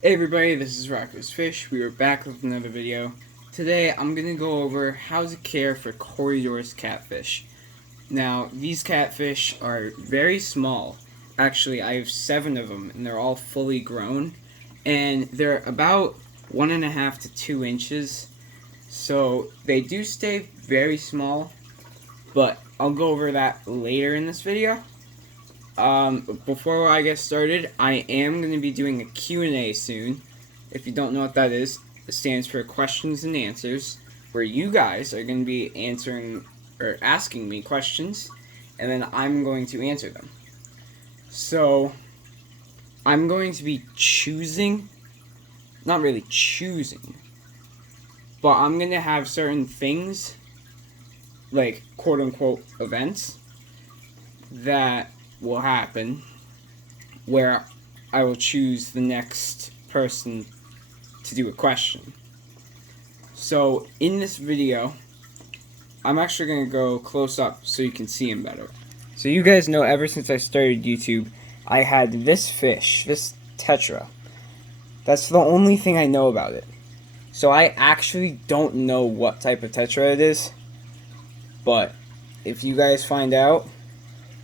Hey everybody, this is Catfish. We are back with another video. Today I'm going to go over how to care for Corydoras catfish. Now, these catfish are very small. Actually, I have 7 of them and they're all fully grown. And they're about 1.5 to 2 inches. So they do stay very small, but I'll go over that later in this video. Before I get started, I am going to be doing a Q&A soon. If you don't know what that is, it stands for questions and answers, where you guys are going to be answering or asking me questions, and then I'm going to answer them. So, I'm going to be choosing, not really choosing, but I'm going to have certain things, like quote-unquote events, that will happen where I will choose the next person to do a question. So in this video, I'm actually going to go close up so you can see him better. So you guys know ever since I started YouTube, I had this fish, this tetra. That's the only thing I know about it. So I actually don't know what type of tetra it is, but if you guys find out,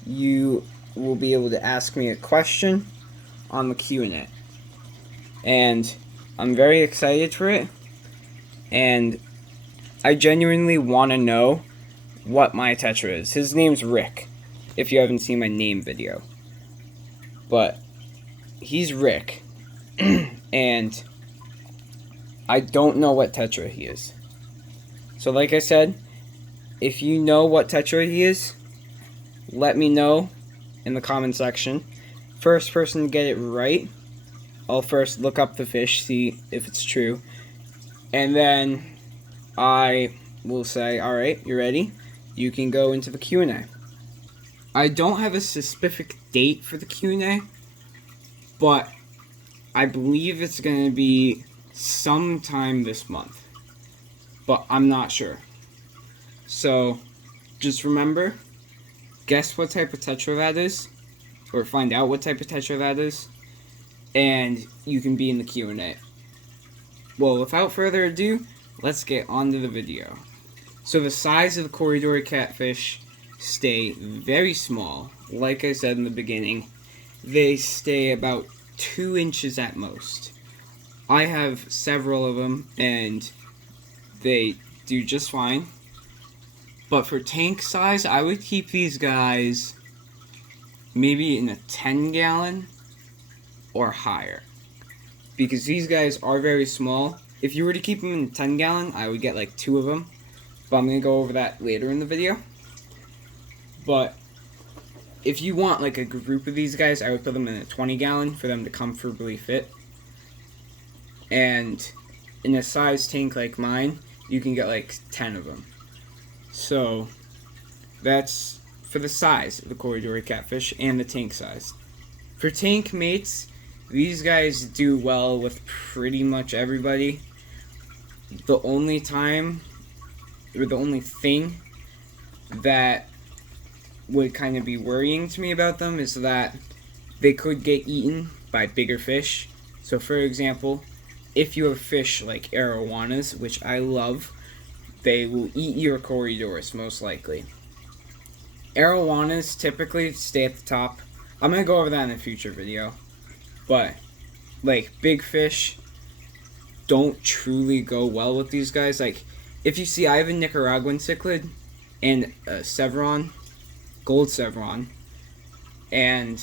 you will be able to ask me a question on the Q&A. And I'm very excited for it. And I genuinely want to know what my tetra is. His name's Rick, if you haven't seen my name video. But he's Rick. And I don't know what tetra he is. So like I said, if you know what tetra he is, let me know in the comment section. First person to get it right, I'll first look up the fish, see if it's true, and then I will say, alright, you ready? You can go into the Q&A. I don't have a specific date for the Q&A, but I believe it's going to be sometime this month, but I'm not sure. So, just remember, guess what type of tetra that is, or find out what type of tetra that is, and you can be in the Q&A. Well, without further ado, let's get on to the video. So the size of the Corydoras catfish stay very small. Like I said in the beginning, they stay about 2 inches at most. I have several of them, and they do just fine. But for tank size, I would keep these guys maybe in a 10-gallon or higher. Because these guys are very small. If you were to keep them in a 10-gallon, I would get like 2 of them. But I'm going to go over that later in the video. But if you want like a group of these guys, I would put them in a 20-gallon for them to comfortably fit. And in a size tank like mine, you can get like 10 of them. So, that's for the size of the Corydoras catfish and the tank size. For tank mates, these guys do well with pretty much everybody. The only time, or the only thing that would kind of be worrying to me about them is that they could get eaten by bigger fish. So for example, if you have fish like arowanas, which I love, they will eat your Corydoras, most likely. Arowanas typically stay at the top. I'm going to go over that in a future video. But, like, big fish don't truly go well with these guys. Like, if you see, I have a Nicaraguan cichlid and a Sevron, gold Sevron, and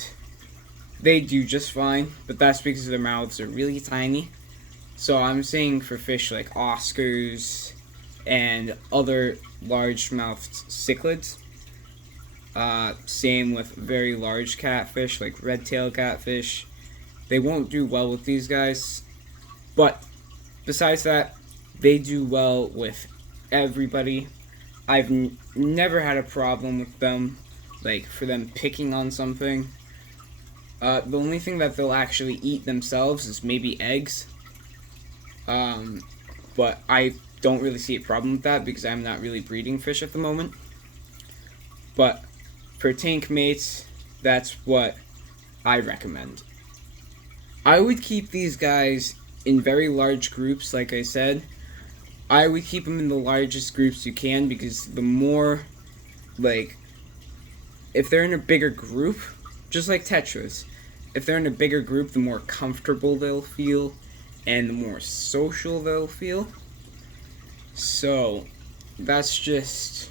they do just fine, but that's because their mouths are really tiny. So I'm saying for fish like Oscars and other large-mouthed cichlids. Same with very large catfish like red-tail catfish. They won't do well with these guys. But besides that, they do well with everybody. I've never had a problem with them, like for them picking on something. The only thing that they'll actually eat themselves is maybe eggs. But I don't really see a problem with that because I'm not really breeding fish at the moment. But for tank mates, that's what I recommend. I would keep these guys in very large groups, like I said. I would keep them in the largest groups you can, because the more, like, if they're in a bigger group, just like tetras, if they're in a bigger group, the more comfortable they'll feel and the more social they'll feel. So that's just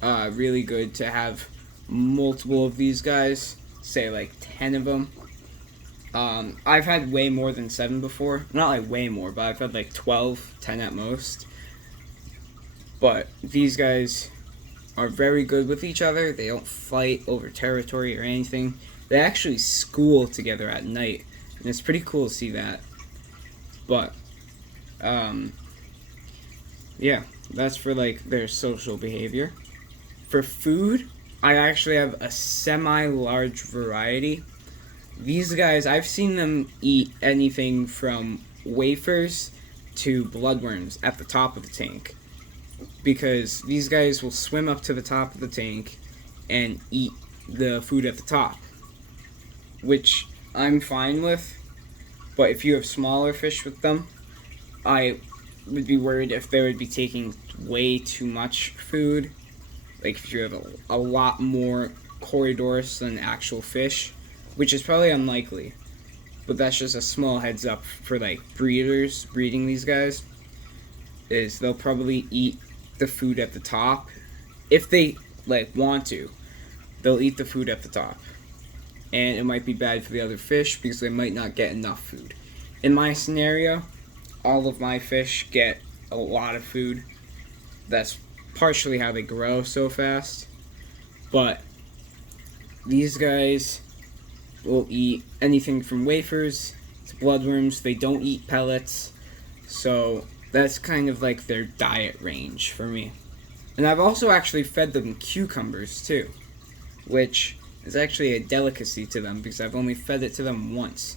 really good to have multiple of these guys, say like 10 of them. I've had way more than 7 before. Not like way more, but I've had like 12, 10 at most. But these guys are very good with each other. They don't fight over territory or anything. They actually school together at night, and it's pretty cool to see that. But, yeah, that's for like their social behavior. For food, I actually have a semi-large variety. These guys, I've seen them eat anything from wafers to bloodworms at the top of the tank, because these guys will swim up to the top of the tank and eat the food at the top, which I'm fine with. But if you have smaller fish with them, I would be worried if they would be taking way too much food. Like if you have a lot more Corydoras than actual fish, which is probably unlikely. But that's just a small heads up for like breeders breeding these guys, is they'll probably eat the food at the top. If they like want to, they'll eat the food at the top. And it might be bad for the other fish because they might not get enough food. In my scenario, all of my fish get a lot of food. That's partially how they grow so fast. But these guys will eat anything from wafers to bloodworms. They don't eat pellets. So that's kind of like their diet range for me. And I've also actually fed them cucumbers too, which is actually a delicacy to them because I've only fed it to them once.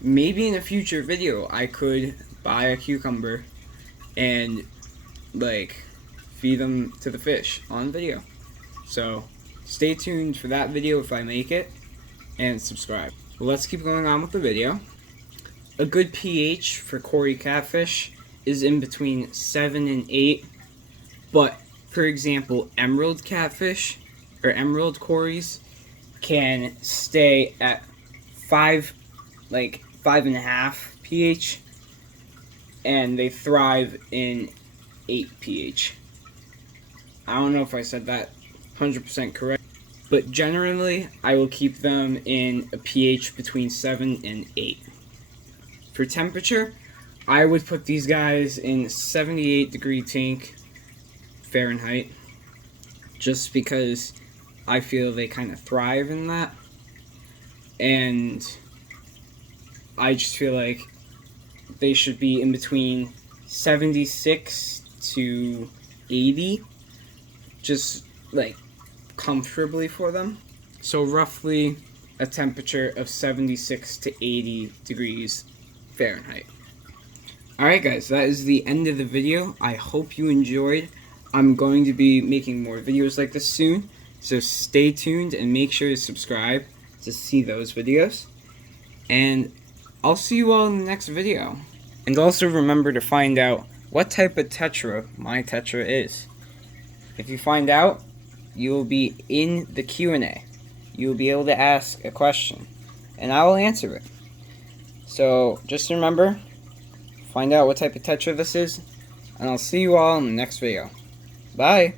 Maybe in a future video I could buy a cucumber and like feed them to the fish on video. So stay tuned for that video if I make it, and subscribe. Well, let's keep going on with the video. A good pH for Cory catfish is in between 7 and 8, but for example, emerald catfish or emerald Corys can stay at 5.5 pH, and they thrive in 8 pH. I don't know if I said that 100% correct, but generally I will keep them in a pH between 7 and 8. For temperature, I would put these guys in 78-degree tank Fahrenheit, just because I feel they kind of thrive in that. And I just feel like they should be in between 76 to 80, just like comfortably for them. So roughly a temperature of 76 to 80 degrees Fahrenheit. Alright guys, that is the end of the video. I hope you enjoyed. I'm going to be making more videos like this soon, so stay tuned and make sure to subscribe to see those videos. And I'll see you all in the next video. And also remember to find out what type of tetra my tetra is. If you find out, you will be in the Q&A. You will be able to ask a question, and I will answer it. So just remember, find out what type of tetra this is, and I'll see you all in the next video. Bye!